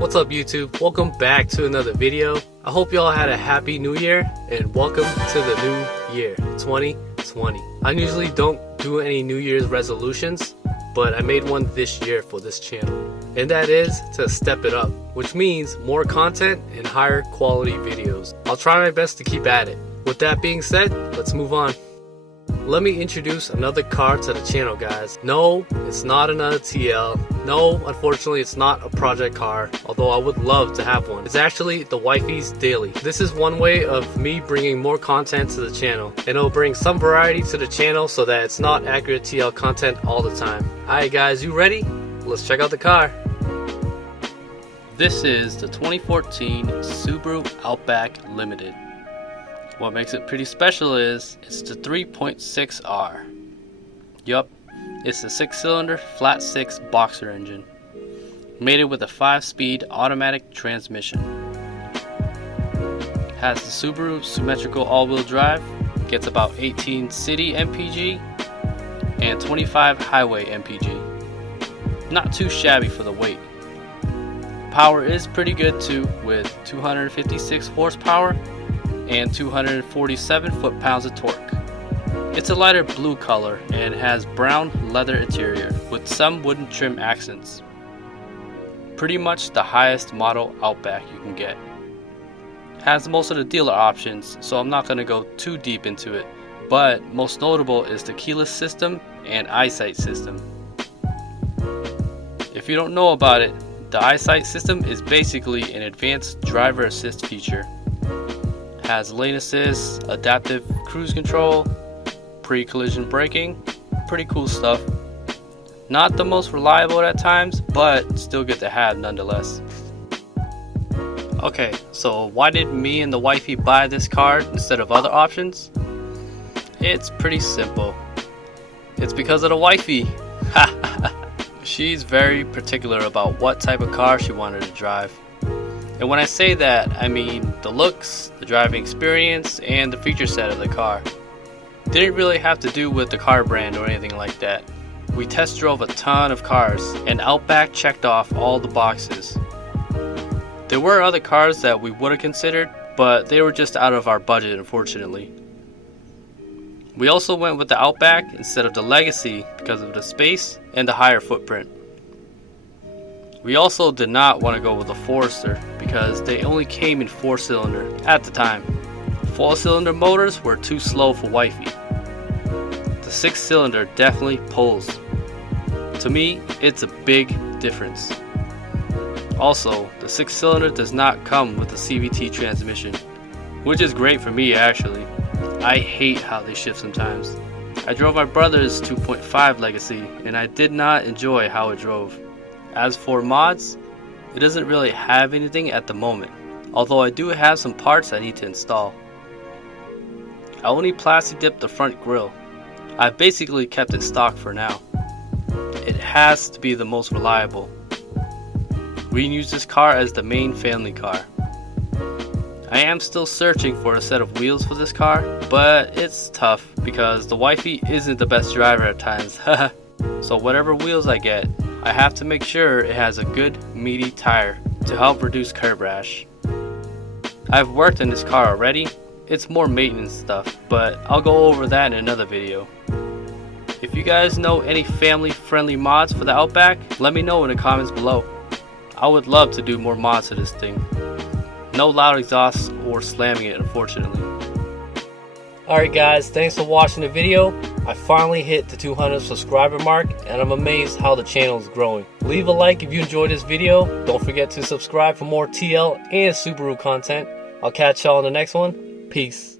What's up YouTube? Welcome back to another video. I hope y'all had a happy new year and welcome to the new year 2020. I usually don't do any new year's resolutions, but I made one this year for this channel, and that is to step it up, which means more content and higher quality videos. I'll try my best to keep at it. With that being said, let's move on. Let me introduce another car to the channel, guys. No, it's not another TL. No, unfortunately it's not a project car, although I would love to have one. It's actually the Wifey's Daily. This is one way of me bringing more content to the channel, and it'll bring some variety to the channel so that it's not accurate TL content all the time. Alright guys, you ready? Let's check out the car. This is the 2014 Subaru Outback Limited. What makes it pretty special is it's the 3.6R. Yup, it's the 6-cylinder flat 6 boxer engine, mated with a 5-speed automatic transmission. Has the Subaru symmetrical all-wheel drive, gets about 18 City MPG and 25 Highway MPG. Not too shabby for the weight. Power is pretty good too, with 256 horsepower and 247 foot-pounds of torque. It's a lighter blue color and has brown leather interior with some wooden trim accents. Pretty much the highest model Outback you can get. Has most of the dealer options, so I'm not going to go too deep into it, but most notable is the keyless system and eyesight system. If you don't know about it, the eyesight system is basically an advanced driver assist feature. Has lane assist, adaptive cruise control, pre-collision braking, pretty cool stuff. Not the most reliable at times, but still good to have nonetheless. Okay, so why did me and the wifey buy this car instead of other options? It's pretty simple. It's because of the wifey. She's very particular about what type of car she wanted to drive. And when I say that, I mean the looks, the driving experience, and the feature set of the car. Didn't really have to do with the car brand or anything like that. We test drove a ton of cars, and Outback checked off all the boxes. There were other cars that we would have considered, but they were just out of our budget, unfortunately. We also went with the Outback instead of the Legacy because of the space and the higher footprint. We also did not want to go with a Forester because they only came in 4-cylinder at the time. 4-cylinder motors were too slow for wifey. The 6-cylinder definitely pulls. To me, it's a big difference. Also, the 6-cylinder does not come with a CVT transmission, which is great for me actually. I hate how they shift sometimes. I drove my brother's 2.5 Legacy and I did not enjoy how it drove. As for mods, it doesn't really have anything at the moment, although I do have some parts I need to install. I only plastic dipped the front grille. I've basically kept it stock for now. It has to be the most reliable. We use this car as the main family car. I am still searching for a set of wheels for this car, but it's tough because the wifey isn't the best driver at times. So whatever wheels I get, I have to make sure it has a good meaty tire to help reduce curb rash. I've worked in this car already. It's more maintenance stuff, but I'll go over that in another video. If you guys know any family friendly mods for the Outback, let me know in the comments below. I would love to do more mods to this thing. No loud exhausts or slamming it, unfortunately. Alright guys, thanks for watching the video. I finally hit the 200 subscriber mark and I'm amazed how the channel is growing. Leave a like if you enjoyed this video. Don't forget to subscribe for more TL and Subaru content. I'll catch y'all in the next one. Peace.